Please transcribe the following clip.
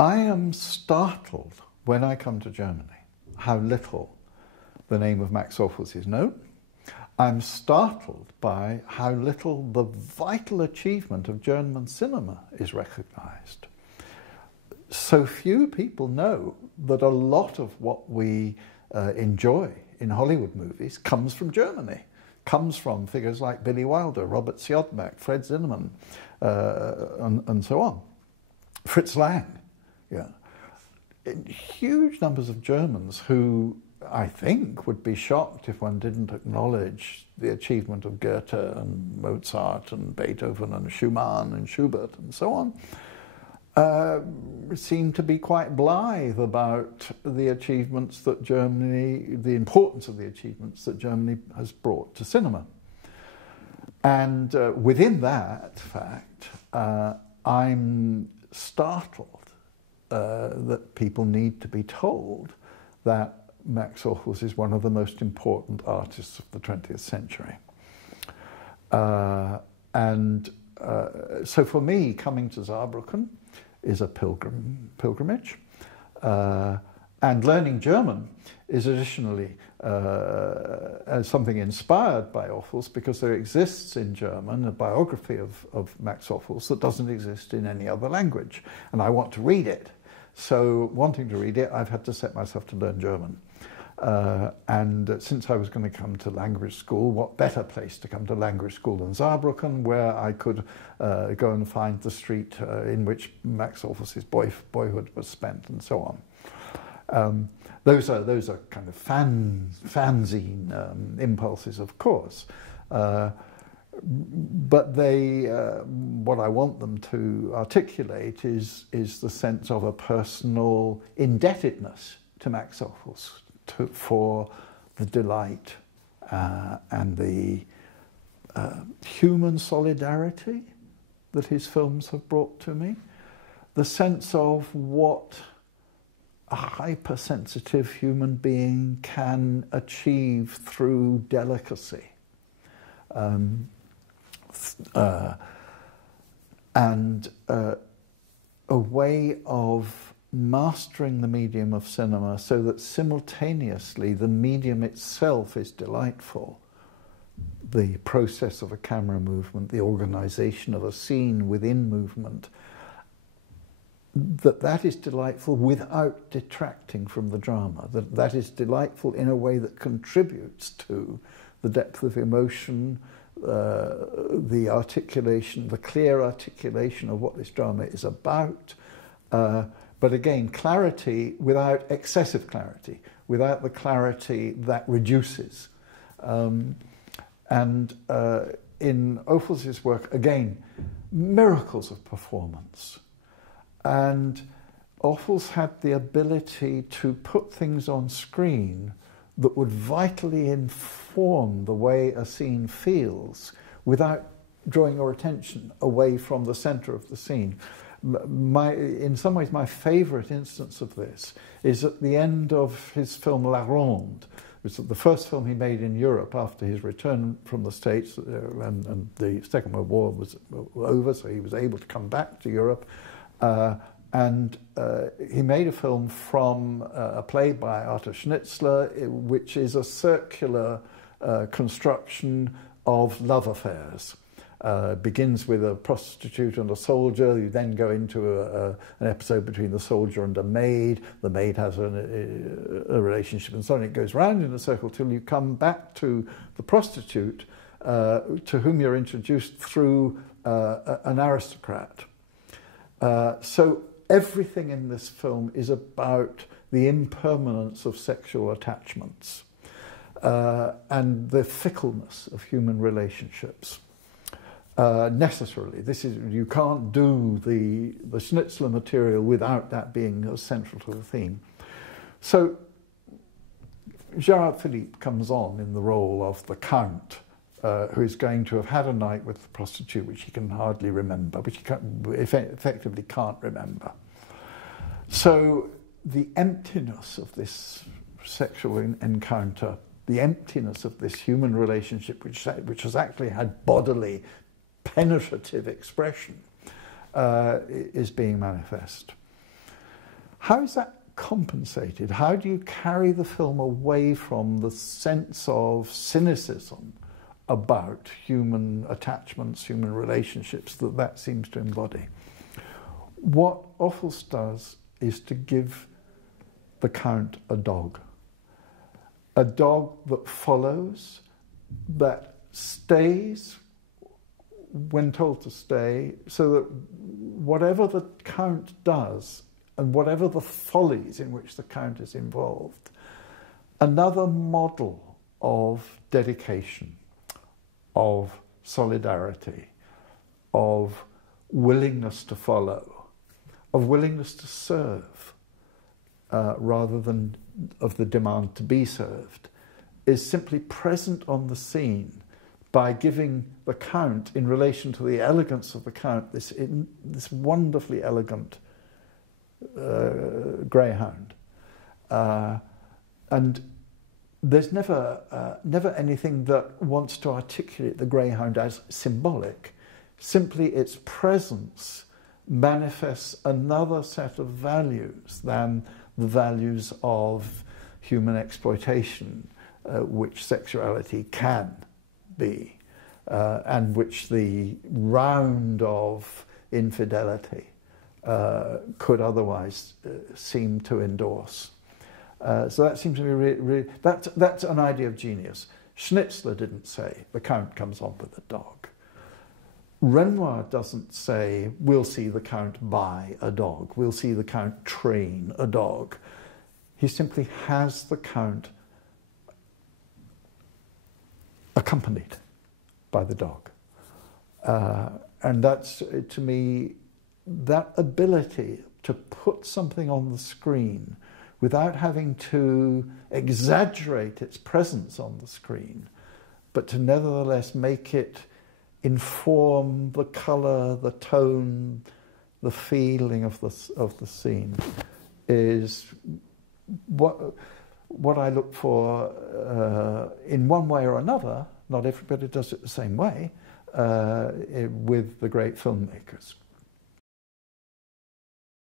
I am startled when I come to Germany how little the name of Max Ophüls is known. I'm startled by how little the vital achievement of German cinema is recognized. So few people know that a lot of what we enjoy in Hollywood movies comes from Germany, comes from figures like Billy Wilder, Robert Siodmak, Fred Zinnemann, and so on. Fritz Lang, yeah. Huge numbers of Germans who I think would be shocked if one didn't acknowledge the achievement of Goethe and Mozart and Beethoven and Schumann and Schubert and so on, seem to be quite blithe about the achievements that Germany, the importance of the achievements that Germany has brought to cinema. And within that fact, I'm startled that people need to be told that Max Ophüls is one of the most important artists of the 20th century. So for me, coming to Saarbrücken is a pilgrimage. And learning German is additionally something inspired by Ophüls, because there exists in German a biography of Max Ophüls that doesn't exist in any other language. And I want to read it. So wanting to read it, I've had to set myself to learn German. And since I was going to come to language school, what better place to come to language school than Saarbrücken, where I could go and find the street in which Max Ophüls' boyhood was spent, and so on. Those are kind of fanzine impulses, of course. But they, what I want them to articulate is the sense of a personal indebtedness to Max Ophüls, for the delight and the human solidarity that his films have brought to me, the sense of what a hypersensitive human being can achieve through delicacy. And a way of mastering the medium of cinema so that simultaneously the medium itself is delightful. The process of a camera movement, the organization of a scene within movement, that is delightful without detracting from the drama, that is delightful in a way that contributes to the depth of emotion, the articulation, the clear articulation of what this drama is about. But again, clarity without excessive clarity, without the clarity that reduces. In Ophüls' work, again, miracles of performance. And Ophüls had the ability to put things on screen that would vitally inform the way a scene feels without drawing your attention away from the center of the scene. In some ways, my favorite instance of this is at the end of his film La Ronde, which was the first film he made in Europe after his return from the States, and the Second World War was over, so he was able to come back to Europe. He made a film from a play by Arthur Schnitzler, which is a circular construction of love affairs. Begins with a prostitute and a soldier. You then go into an episode between the soldier and a maid. The maid has a relationship, and so on. It goes round in a circle till you come back to the prostitute, to whom you're introduced through an aristocrat. So everything in this film is about the impermanence of sexual attachments and the fickleness of human relationships. Necessarily, you can't do the Schnitzler material without that being central to the theme. So Gérard Philippe comes on in the role of the Count, who is going to have had a night with the prostitute which he can hardly remember, which he effectively can't remember. So the emptiness of this sexual encounter, the emptiness of this human relationship, which has actually had bodily, penetrative expression, is being manifest. How is that compensated? How do you carry the film away from the sense of cynicism about human attachments, human relationships that seems to embody? What Ophuls does is to give the Count a dog that follows, that stays when told to stay, so that whatever the Count does and whatever the follies in which the Count is involved, another model of dedication, of solidarity, of willingness to follow, of willingness to serve, rather than of the demand to be served, is simply present on the scene by giving the Count, in relation to the elegance of the Count, this wonderfully elegant greyhound. And there's never anything that wants to articulate the greyhound as symbolic. Simply its presence manifests another set of values than the values of human exploitation, which sexuality can be, and which the round of infidelity could otherwise seem to endorse. So that seems to be really that's an idea of genius. Schnitzler didn't say the Count comes on with a dog. Renoir doesn't say we'll see the Count buy a dog, we'll see the Count train a dog. He simply has the Count accompanied by the dog. And that's, to me, that ability to put something on the screen without having to exaggerate its presence on the screen, but to nevertheless make it inform the colour, the tone, the feeling of the scene, is what I look for in one way or another. Not everybody does it the same way with the great filmmakers.